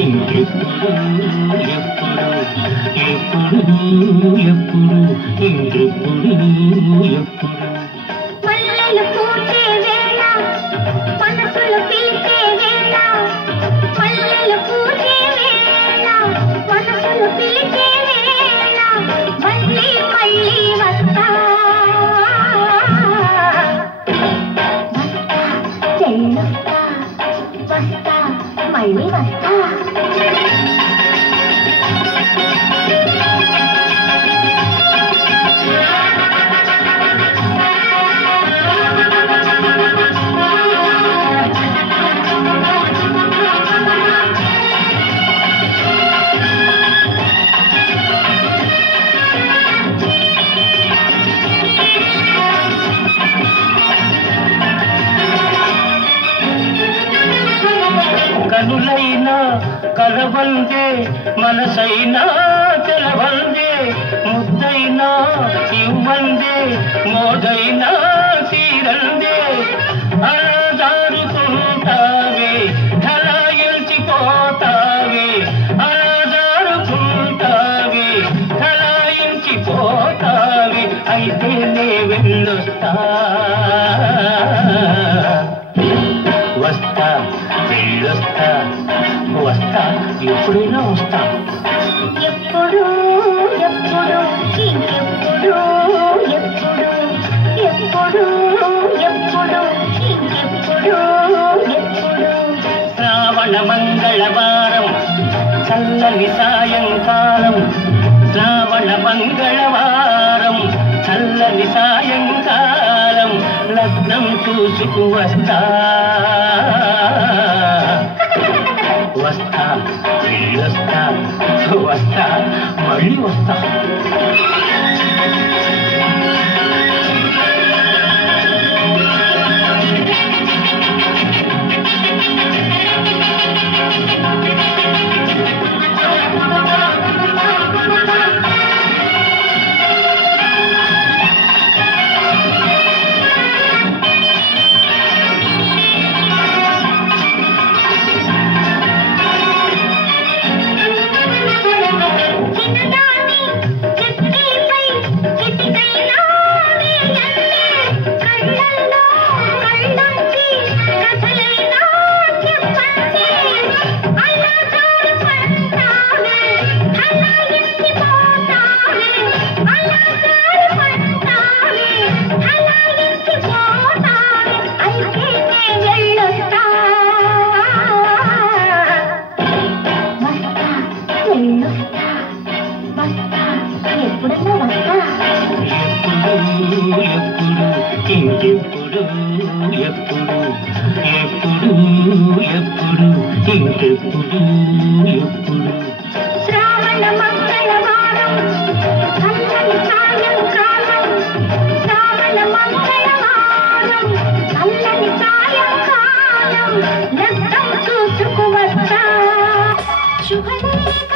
ఇంకెప్పుడు ఎప్పుడు ఎప్పుడు ఎప్పుడు ఇంకెప్పుడు ఎప్పుడు మల్లెలు పూచే వేళ మనసులు పిలిచే వేళ మల్లెలు పూచే వేళ మనసులు పిలిచే వేళ మళ్ళీ మళ్ళీ వస్తా వస్తా చెల్లొస్తా వస్తా మళ్ళీ వస్తా కనులైనా కలవందే మనసైనా తెలవందే ముద్దైనా ఇవ్వందే మోదైనా తీరందే అలా జారుకుంటావే ఠలాయించిపోతావే అలా జారుకుంటావే ఠలాయించిపోతావే అయితే నే వెళ్ళొస్తా వస్తా వెళ్ళొస్తా వస్తా ఎప్పుడైనా వస్తా ఎప్పుడు ఎప్పుడు ఇంకెప్పుడు ఎప్పుడు ఎప్పుడు ఎప్పుడు ఇంకెప్పుడు ఎప్పుడు శ్రావణ మంగళవారం చల్లని సాయంకాలం శ్రావణ మంగళవారం చల్లని సాయంకాలం లగ్నం చూసుకు వస్తా వస్తా వెళ్ళొస్తా వస్తా మళ్ళీ వస్తా ఇంకెప్పుడు ఎప్పుడు ఎప్పుడు ఎప్పుడు ఇంకెప్పుడు ఎప్పుడు శ్రావణ మంగళవారం చల్లని సాయంకాలం శ్రావణ మంగళవారం చల్లని సాయంకాలం లగ్నం చూసుకు వస్తా శుభలేఖ